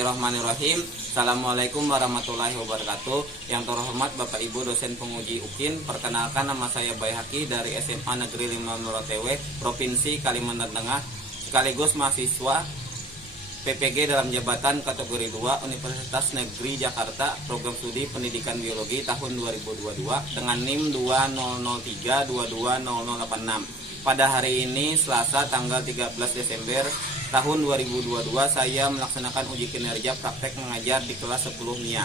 Bismillahirrahmanirrahim. Assalamualaikum warahmatullahi wabarakatuh. Yang terhormat Bapak Ibu dosen penguji UKIN, perkenalkan nama saya Bayhaki dari SMA Negeri 5 Morotewe, Provinsi Kalimantan Tengah, sekaligus mahasiswa PPG dalam jabatan kategori 2 Universitas Negeri Jakarta, program studi pendidikan biologi tahun 2022 dengan NIM 2003220086. Pada hari ini Selasa tanggal 13 Desember tahun 2022 saya melaksanakan uji kinerja praktek mengajar di kelas 10 MIA.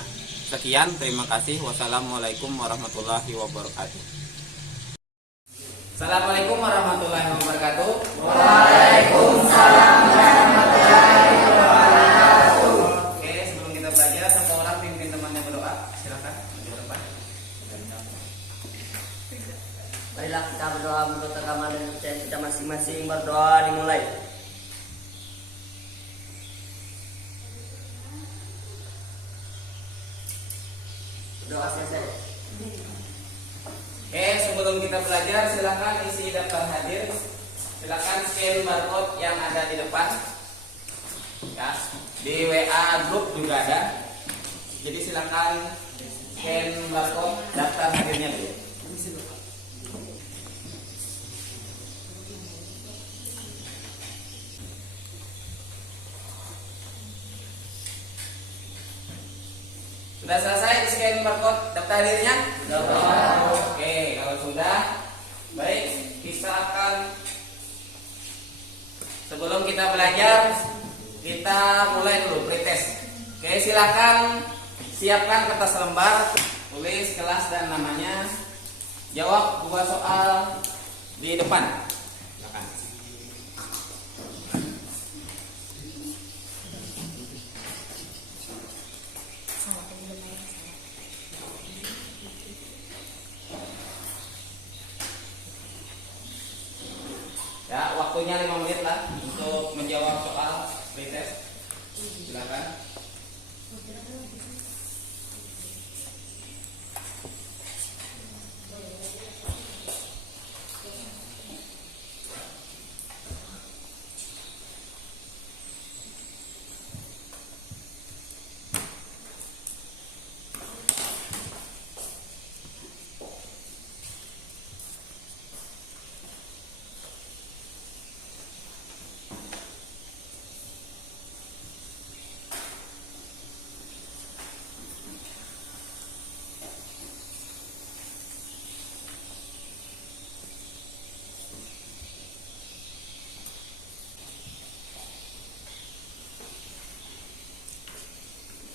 Sekian, terima kasih. Wassalamualaikum warahmatullahi wabarakatuh. Assalamualaikum warahmatullahi wabarakatuh. Waalaikumsalam warahmatullahi wabarakatuh. Oke, sebelum kita belajar, satu orang pimpin temannya berdoa. Silakan maju ke depan. Marilah kita berdoa menurut agama dan kepercayaan kita masing-masing. Berdoa dimulai. Doa selesai. Oke, sebelum kita belajar, silakan isi daftar hadir. Silakan scan barcode yang ada di depan. Ya, di WA grup juga ada. Jadi silakan scan barcode daftar hadirnya dulu. Sudah selesai scan barcode daftar hadirnya? Sudah. Oke, kalau sudah, baik, kita akan sebelum kita belajar, kita mulai dulu pretest. Oke, silakan siapkan kertas lembar, tulis kelas dan namanya, jawab 2 soal di depan. Silakan. Ya, waktunya 5 menit lah untuk menjawab soal pretest. Silakan.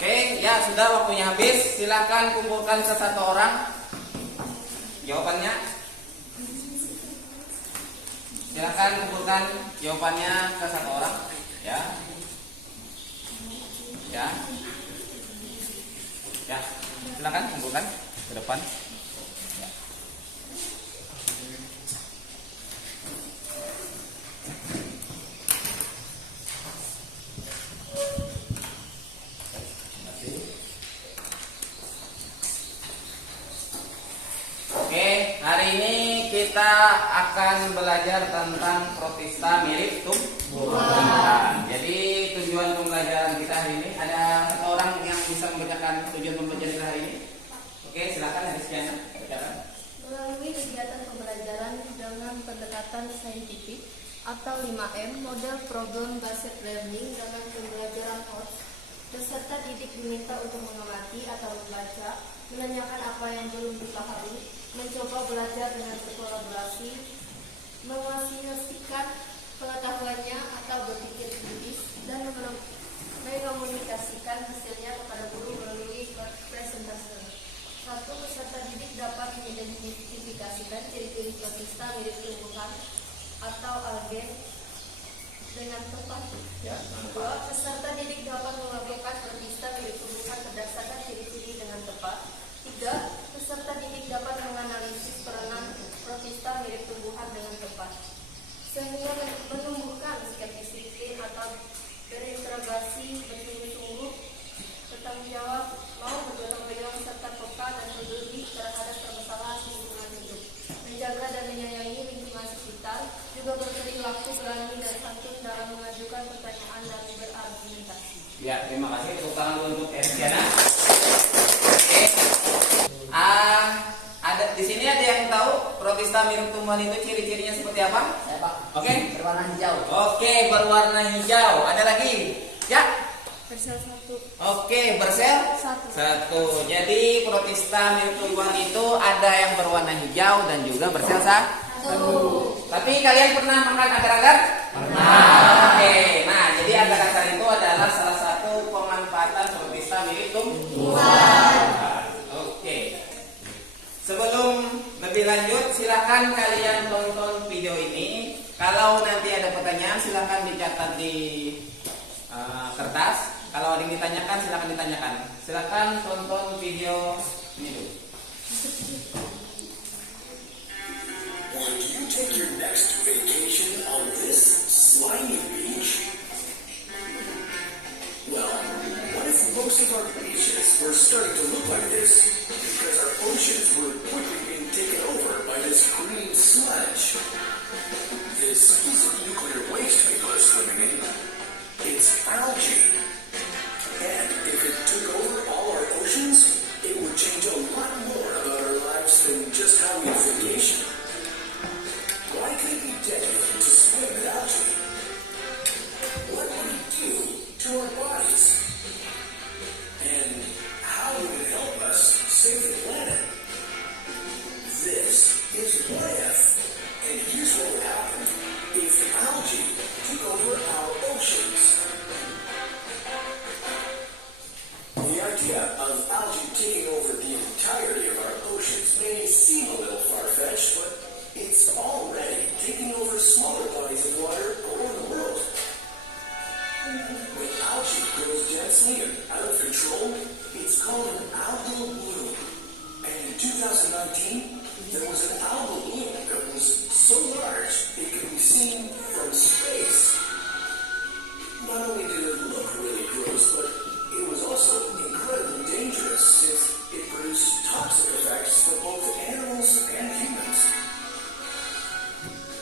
Oke, ya sudah, waktunya habis. Silakan kumpulkan ke 1 orang jawabannya. Silakan kumpulkan jawabannya ke 1 orang. Ya. Ya. Ya. Silakan kumpulkan ke depan. Oke, hari ini kita akan belajar tentang protista mirip tumbuhan. Jadi tujuan pembelajaran kita hari ini, ada 1 orang yang bisa membacakan tujuan pembelajaran kita hari ini. Oke, silakan Haris Diana, bacakan. Melalui kegiatan pembelajaran dengan pendekatan saintifik atau 5M, model problem based learning dengan pembelajaran HOTS, peserta didik diminta untuk mengamati atau membaca, menanyakan apa yang belum dipahami, mencoba belajar dengan berkolaborasi, mengasosiasikan pengetahuannya atau berpikir kritis, dan mengkomunikasikan hasilnya kepada guru melalui presentasi. 1. Peserta didik dapat mengidentifikasikan ciri-ciri protista mirip tumbuhan atau algen dengan tepat. 2. Peserta didik dapat melakukan protista mirip tumbuhan berdasarkan ciri-ciri dengan tepat. 3. Peserta didik dapat menganalisis peranan protista mirip tumbuhan dengan tepat, sehingga menumbuhkan skeptis disiplin atau berinterogasi bersungguh-sungguh, bertanggung jawab, mau bertanggung jawab serta peka dan peduli terhadap permasalahan lingkungan hidup, menjaga dan menyayangi lingkungan sekitar, juga berperilaku berani dan santun dalam mengajukan pertanyaan dan berargumentasi. Ya, terima kasih. Tepuk tangan dulu untuk Ersiana. Oke. Ada di sini ada yang tahu protista mirip tumbuhan itu ciri-cirinya seperti apa? Saya Pak. Oke. Berwarna hijau. Oke, berwarna hijau. Ada lagi? Ya. Bersel 1. Oke, bersel 1. Jadi protista mirip tumbuhan itu ada yang berwarna hijau dan juga bersel 1. Tapi kalian pernah makan agar-agar? Pernah. Oke, nah jadi agar-agar itu adalah salah satu pemanfaatan protista mirip tumbuhan. Oke. Sebelum lebih lanjut, silakan kalian tonton video ini. Kalau nanti ada pertanyaan, silakan dicatat di kertas. Kalau ada yang ditanyakan, silakan ditanyakan. Silakan tonton video ini dulu. Would you take your next vacation on this slimy beach? Well, what if most of our beaches were starting to look like this because our oceans were quickly being taken over by this green sludge? This isn't nuclear waste people are swimming in. It's algae. And if it took over all our oceans, it would change a lot more about our lives than just how we vacation. Why could it be deadly to swim in algae? What would it do to our bodies? And how would it help us save the planet? This is What If, and here's what would happen if algae took over our oceans. The idea of algae taking over the entirety of our oceans may seem a little far-fetched, but it's already taking over smaller bodies of water around the world. When algae grows densely and out of control, it's called an algal bloom. And in 2019, there was an algal bloom that was so large it could be seen from space. Not only did it look really gross, but it was also incredibly dangerous since it produced toxic effects for both animals and humans.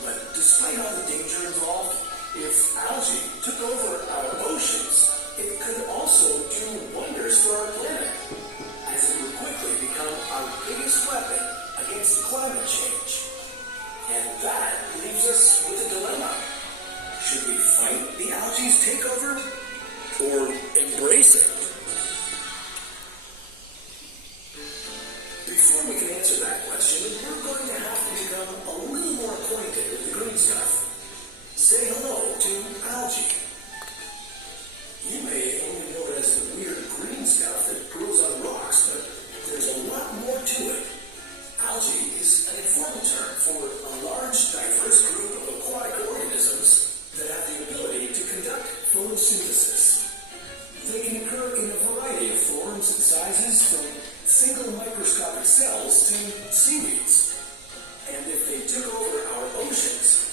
But despite all the danger involved, if algae took over our oceans, it could also do wonders for our planet, as it would quickly become our biggest weapon against climate change. And that leaves us with a dilemma. Should we fight the algae's takeover or embrace it? Before we can answer that question, we're going to have to become a little more acquainted with the green stuff. Say hello to algae. You may only know it as the weird green stuff that grows on rocks, but there's a lot more to it. Algae is an informal term for a large, diverse group of aquatic organisms that have the ability to conduct photosynthesis. They can occur in a variety of forms and sizes, from single microscopic cells to seaweeds. And if they took over our oceans,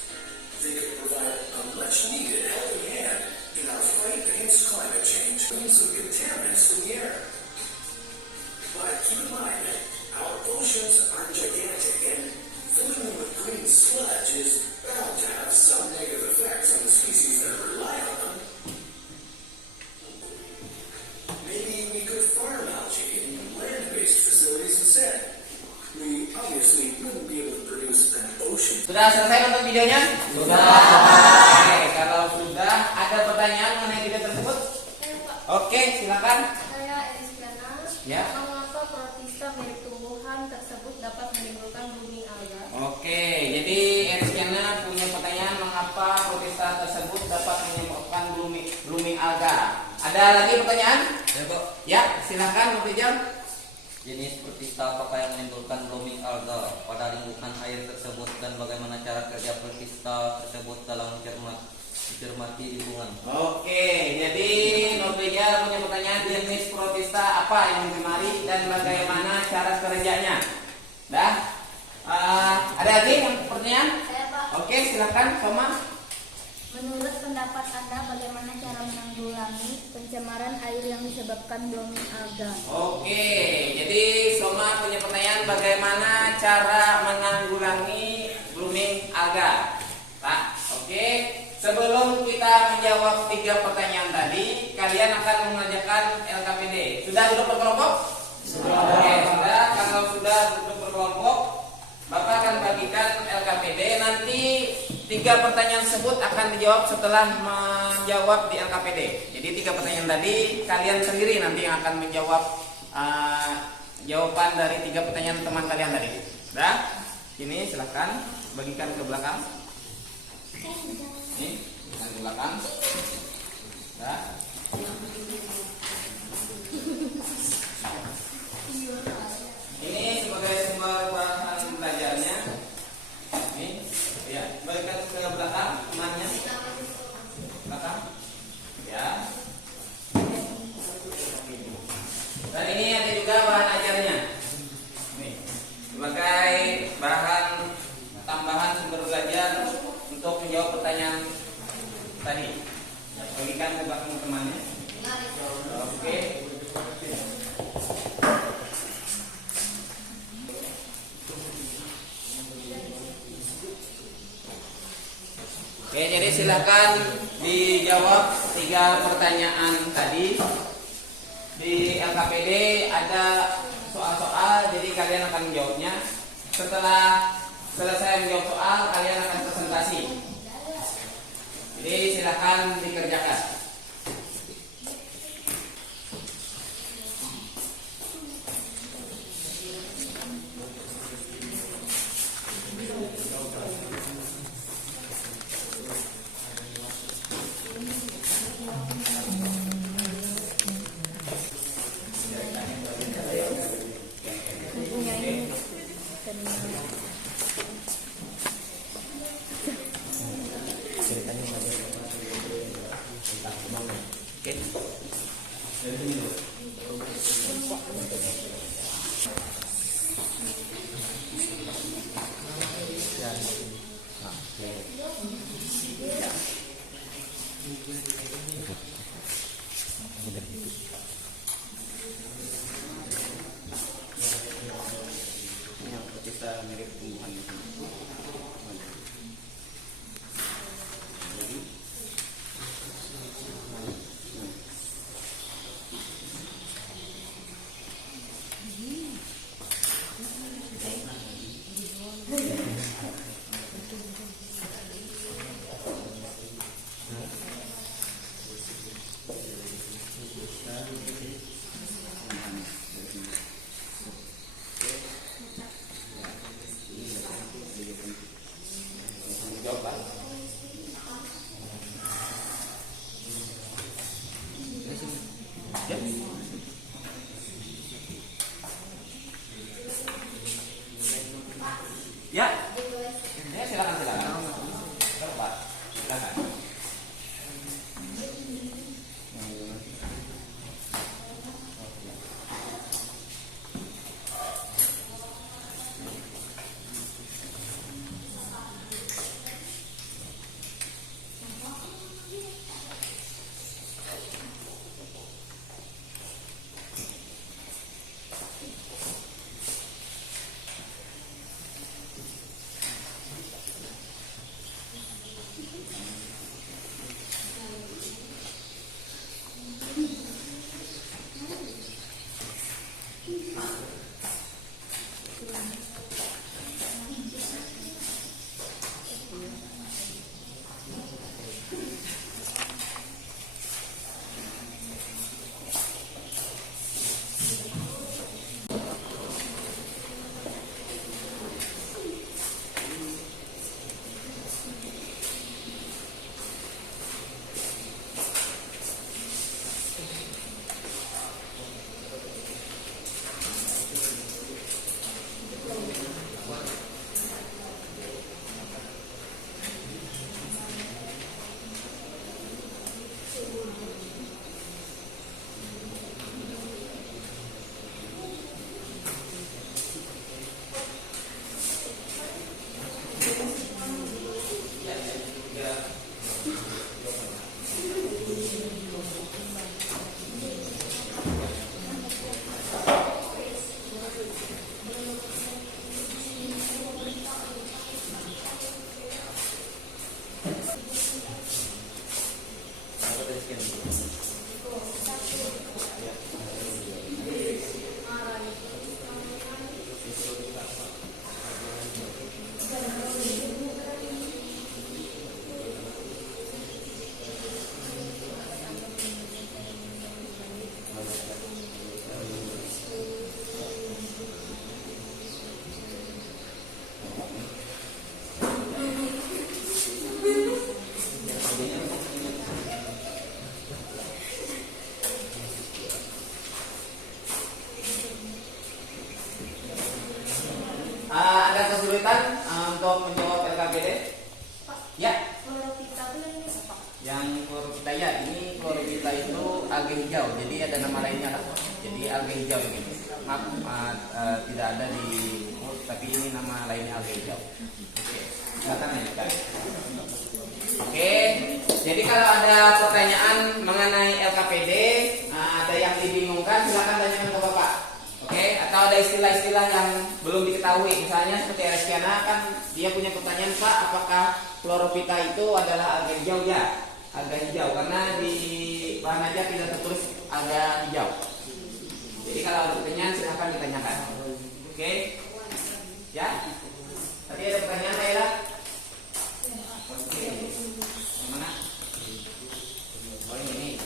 they could provide a much-needed helping hand in our fight against climate change and some contaminants from the air. But keep in mind that our oceans are gigantic, and filling them with green sludge is bound to have some negative effects on the species that rely on them. Maybe we could farm algae in land-based facilities instead. We obviously wouldn't be able to produce an ocean. Sudah selesai nonton videonya? Sudah. Oke, kalau sudah ada pertanyaan mengenai video tersebut? Oke, silakan. Saya Eristiana. Ya. Mengapa protista mirip tumbuhan tersebut dapat menimbulkan blooming alga? Oke, jadi Eristiana punya pertanyaan mengapa protista tersebut dapat menyebabkan blooming alga. Ada lagi pertanyaan? Ya, Pak. Ya, silakan untuk jawab. Jenis protista apakah yang menimbulkan blooming alga pada lingkungan air tersebut dan bagaimana cara kerja protista tersebut dalam mencermati lingkungan? Oke, jadi Nobel punya pertanyaan jenis protista apa yang dimari dan bagaimana cara kerjanya. Dah? Ada lagi yang pertanyaan? Saya Pak. Oke, silakan Soma. Menurut pendapat Anda, bagaimana cara menanggulangi pencemaran air yang disebabkan blooming alga? Oke, jadi Soma punya pertanyaan bagaimana cara menanggulangi blooming alga. Pak, oke. Sebelum kita menjawab 3 pertanyaan tadi, kalian akan mengerjakan LKPD. Sudah duduk berkelompok? Sudah. Oke, sudah. Kalau sudah duduk berkelompok, Bapak akan bagikan LKPD. Nanti 3 pertanyaan tersebut akan dijawab setelah menjawab di LKPD. Jadi 3 pertanyaan tadi kalian sendiri nanti yang akan menjawab jawaban dari 3 pertanyaan teman kalian tadi. Sudah? Ini silahkan bagikan ke belakang. Ini, bagikan ke belakang. Sudah. Ini sebagai sumber bahan belajarnya. Ini, ya, bagikan ke belakang temannya. Belakang. Ya. Dan ini ada juga bahan ajarnya. Nih, sebagai bahan tambahan sumber belajar untuk menjawab pertanyaan tadi. Bagikan ke belakang temannya. Oke. Oke, jadi silakan dijawab 3 pertanyaan tadi. Di LKPD ada soal-soal, jadi kalian akan menjawabnya. Setelah selesai menjawab soal, kalian akan presentasi. Jadi silakan dikerjakan. Kita mirip tumbuhan di sini. untuk menjawab LKPD? Ya. Chlorophyta itu yang ini apa? Yang chlorophyta ya, ini chlorophyta itu alga hijau, jadi ada nama lainnya lah. Jadi alga hijau ini. Maaf, tidak ada di buku, tapi ini nama lainnya alga hijau. Oke, silakan lanjutkan. Oke, jadi kalau ada pertanyaan mengenai LKPD, ada yang dibingungkan, silakan tanyakan ke Bapak. Oke, atau ada istilah-istilah yang belum diketahui, misalnya seperti Reskiana kan dia punya pertanyaan, Pak, apakah chlorophyta itu adalah alga hijau? Ya, alga hijau, karena di bahan aja tidak tertulis alga hijau. Jadi kalau ada pertanyaan silahkan ditanyakan. Oke, ya. Tadi ada pertanyaan, Laila? Oke, yang mana? Oh ini.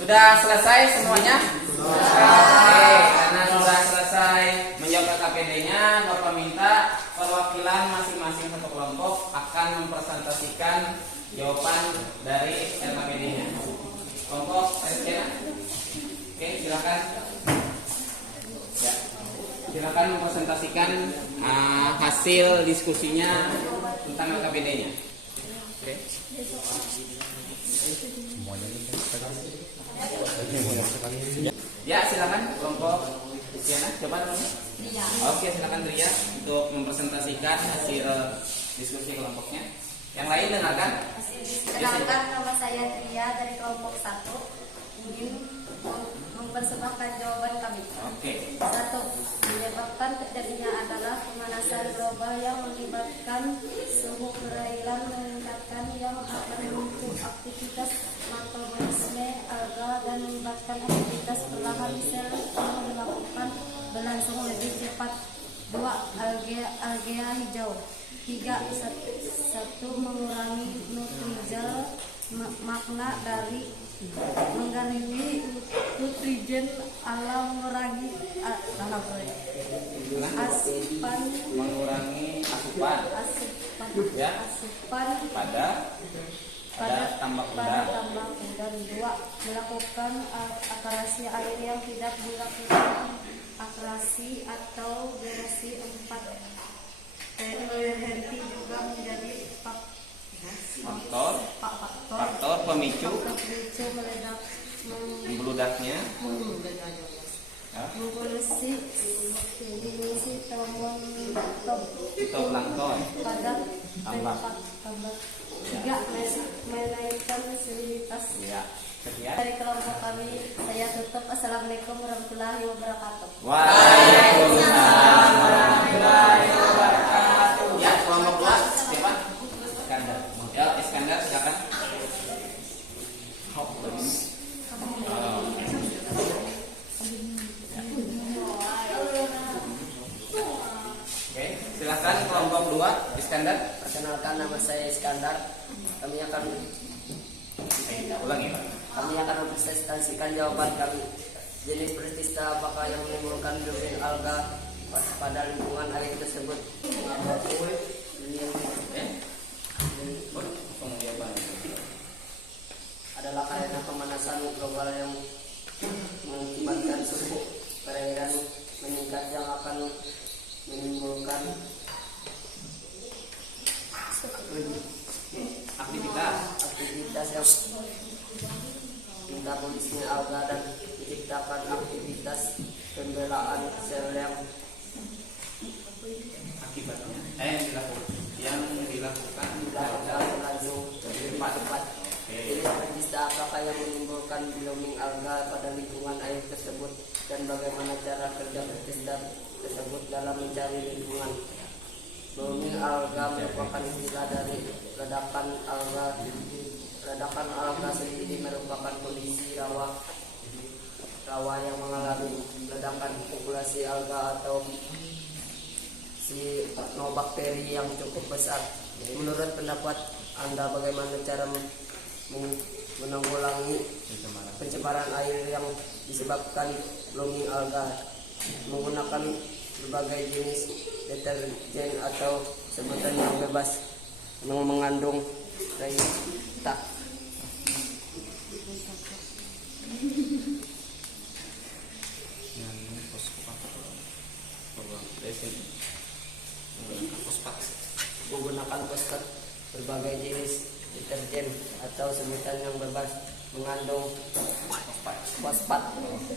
Sudah selesai semuanya? Oke, karena sudah selesai menjawab LKPD-nya, Bapak minta perwakilan masing-masing satu kelompok akan mempresentasikan jawaban dari LKPD-nya. Kelompok Reskiana? Oke, silakan. Ya, silakan mempresentasikan hasil diskusinya tentang LKPD-nya. Oke. Ya, silakan kelompok Reskiana, coba dulu. Oke, silakan Ria untuk mempresentasikan hasil diskusi kelompoknya. Yang lain dengarkan. Kenalkan, nama saya Tria dari kelompok 1. Ingin mempersembahkan jawaban kami. Oke. 1. Menyebabkan terjadinya adalah pemanasan global yang mengakibatkan suhu perairan meningkatkan yang akan memicu aktivitas metabolisme alga dan menyebabkan aktivitas perlahan sel yang dilakukan berlangsung lebih cepat. 2. Alga hijau. 3. 1. Mengurangi nutrien makna dari mengganti nutrien alam, mengurangi asupan, Mengurangi asupan ya asupan pada tambak udang. tambak udang. 2. Melakukan akrasi air yang tidak dilakukan akrasi atau gerasi. 4. Terhenti juga menjadi faktor pemicu meledak beludaknya ya, mengkondisi fitoplankton pada tambak. tambak. 3. Menaikkan salinitas. Ya, sekian. Dari kelompok kami, saya tutup. Assalamualaikum warahmatullahi wabarakatuh. Waalaikumsalam warahmatullahi wabarakatuh. Ya, kelompok kelas siapa? Iskandar. Ya, Iskandar silakan. Oke, silakan kelompok 2, Iskandar. Perkenalkan, nama saya Iskandar. Kami akan Ulangi, Pak. mempresentasikan jawaban kami. Jenis protista apakah yang menimbulkan globin alga pada lingkungan air tersebut? Adalah karena pemanasan global yang mengakibatkan suhu perairan meningkat yang akan menimbulkan aktivitas yang metabolisme alga dan menciptakan aktivitas pembelaan sel yang dilakukan langsung di tempat. Jenis pestista apakah yang menimbulkan blooming alga pada lingkungan air tersebut dan bagaimana cara kerja pestista tersebut dalam mencari lingkungan. Blooming alga merupakan istilah dari ledakan alga. Ledakan alga sendiri merupakan kondisi rawa yang mengalami ledakan populasi alga atau cyanobacteria yang cukup besar. Menurut pendapat Anda, bagaimana cara menanggulangi pencemaran air yang disebabkan blooming alga? Menggunakan berbagai jenis deterjen atau sebutan yang bebas yang mengandung tak. Menggunakan fosfat berbagai jenis deterjen atau sebutan yang bebas mengandung fosfat.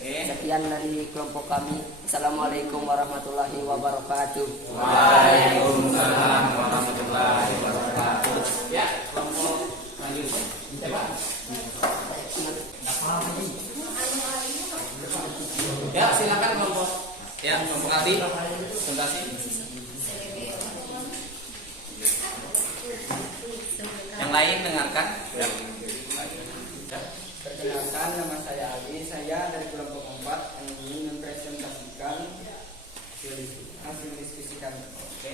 Sekian dari kelompok kami. Assalamualaikum warahmatullahi wabarakatuh. Waalaikumsalam warahmatullahi wabarakatuh. Ya, kelompok lanjut. Siapa? Ya, silakan kelompok. Ya, kelompok Aldi. Terima kasih. Yang lain dengarkan. Ya. Perkenalkan, nama saya Aldi. Saya dari kelompok 4 yang ingin mempresentasikan hasil diskusi kami. Oke.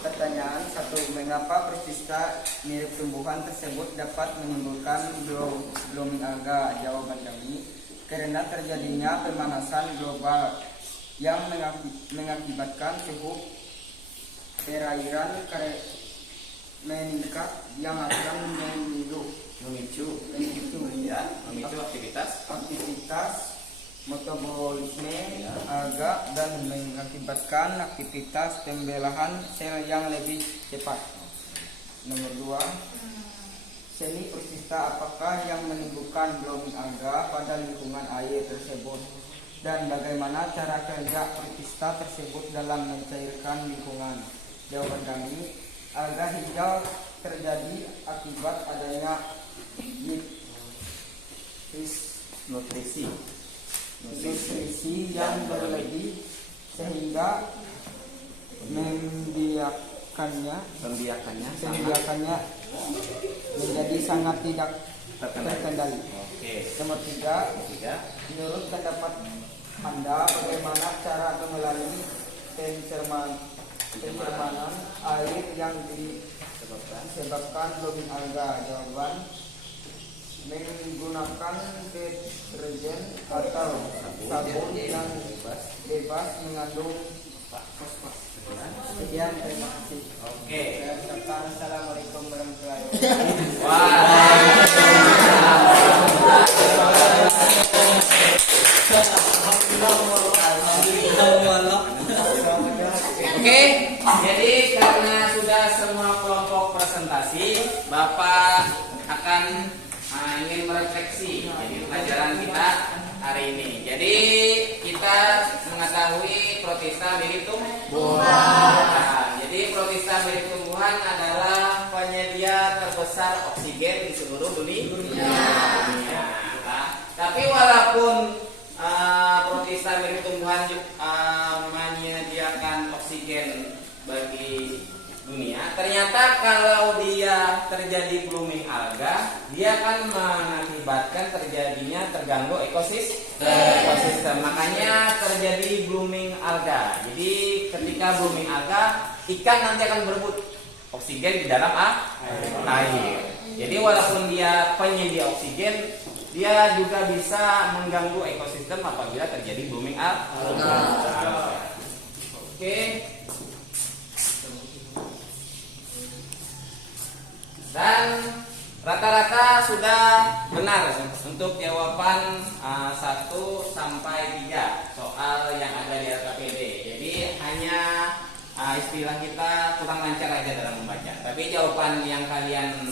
Pertanyaan 1. Mengapa persista mirip tumbuhan tersebut dapat menimbulkan blooming alga? Jawaban kami, karena terjadinya pemanasan global yang mengakibatkan suhu perairan meningkat yang akan memicu aktivitas metabolisme alga dan mengakibatkan aktivitas pembelahan sel yang lebih cepat. Nomor 2, seni persista apakah yang menimbulkan blooming alga pada lingkungan air tersebut dan bagaimana cara kerja persista tersebut dalam mencairkan lingkungan? Jawaban kami, alga hijau terjadi akibat adanya nutrisi yang berlebih sehingga membiakannya menjadi sangat tidak terkendali. Nomor 3, menurut pendapat Anda, bagaimana cara mengulangi pencemaran air yang disebabkan blooming alga? Jawaban, menggunakan deterjen atau sabun yang bebas mengandung fosfat. Sekian, terima kasih. Oke. Saya ucapkan assalamualaikum warahmatullahi Oke, jadi karena sudah semua kelompok presentasi, Bapak akan ingin merefleksi jadi pelajaran kita hari ini. Jadi kita mengetahui protista mirip tumbuhan. Jadi protista mirip tumbuhan adalah penyedia terbesar oksigen di seluruh dunia. Tapi walaupun protista mirip tumbuhan menyediakan oksigen bagi dunia, ternyata kalau dia terjadi blooming alga, dia akan mengakibatkan terjadinya terganggu ekosistem. Makanya terjadi blooming alga. Jadi ketika blooming alga, ikan nanti akan berebut oksigen di dalam air. Jadi walaupun dia penyedia oksigen, dia juga bisa mengganggu ekosistem apabila terjadi blooming alga. Oke. Dan rata-rata sudah benar untuk jawaban 1 sampai 3 soal yang ada di LKPD. Jadi hanya istilah kita kurang lancar aja dalam membaca. Tapi jawaban yang kalian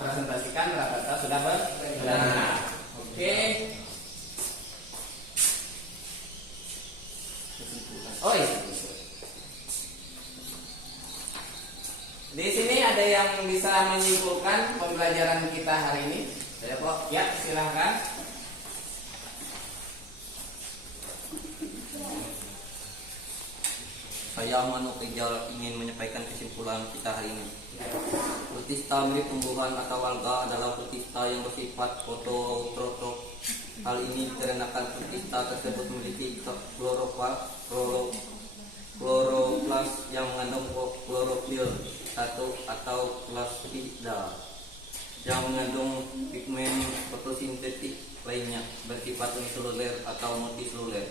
presentasikan rata-rata sudah benar. Oke. Oh iya. ada yang bisa menyimpulkan pembelajaran kita hari ini? Saya kok, ya silahkan. Saya Manuk Rijal ingin menyampaikan kesimpulan kita hari ini. Protista mirip tumbuhan atau alga adalah protista yang bersifat fototrof. Hal ini dikarenakan protista tersebut memiliki kloroplas yang mengandung klorofil satu atau plasmida yang mengandung pigmen fotosintetik lainnya bersifat uniseluler atau multiseluler.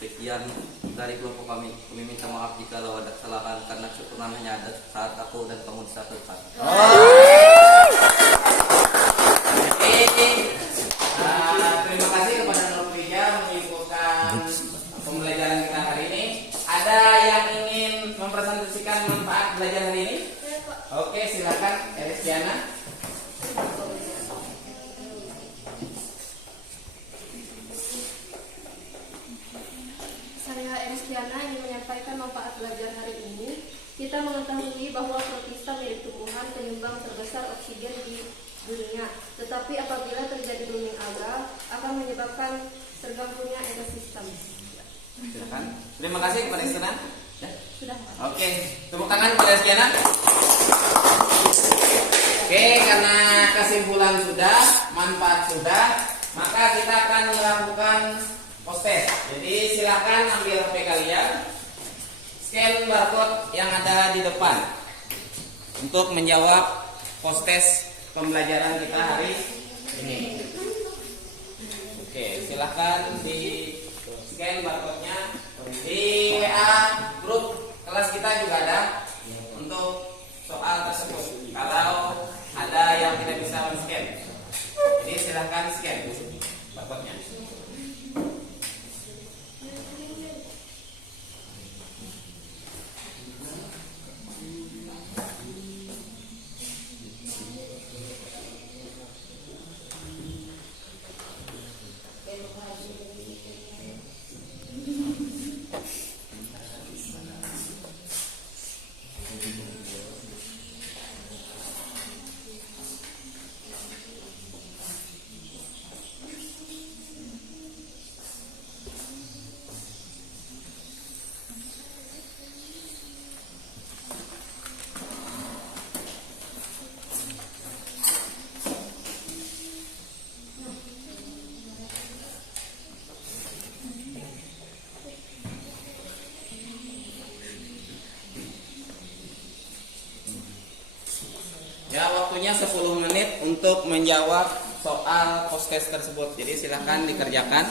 Sekian dari kelompok kami. Kami minta maaf jika ada kesalahan karena kesempurnaan hanya ada saat aku dan kamu di satu tempat. Terima kasih kepada Nur Rijal menyimpulkan pembelajaran kita hari ini. Ada yang ingin mempresentasikan manfaat belajar hari ini? Oke, silakan Eristiana. Saya Eristiana ingin menyampaikan manfaat belajar hari ini. Kita mengetahui bahwa protista mirip tumbuhan penyumbang terbesar oksigen di dunia. Tetapi apabila terjadi blooming alga, akan menyebabkan terganggunya ekosistem. Silakan. Terima kasih kepada Eristiana. Ya. Sudah. Oke, tepuk tangan kepada Eristiana. Oke, karena kesimpulan sudah, manfaat sudah, maka kita akan melakukan post-test. Jadi silakan ambil HP kalian, scan barcode yang ada di depan untuk menjawab post-test pembelajaran kita hari ini. Oke, silakan di scan barcode-nya di WA grup kelas kita juga ada untuk soal tersebut. Kalau ada yang tidak bisa men-scan, jadi silakan scan barcode-nya. Ya, waktunya 10 menit untuk menjawab soal post-test tersebut. Jadi silahkan dikerjakan.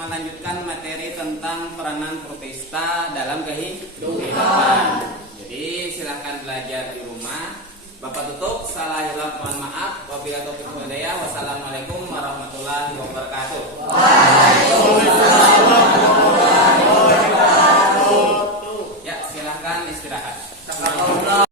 melanjutkan materi tentang peranan protista dalam kehidupan. Jadi silakan belajar di rumah. Bapak tutup, salah hilaf mohon maaf. Wabillahi taufiq wal hidayah. Wassalamualaikum warahmatullahi wabarakatuh. Waalaikumsalam.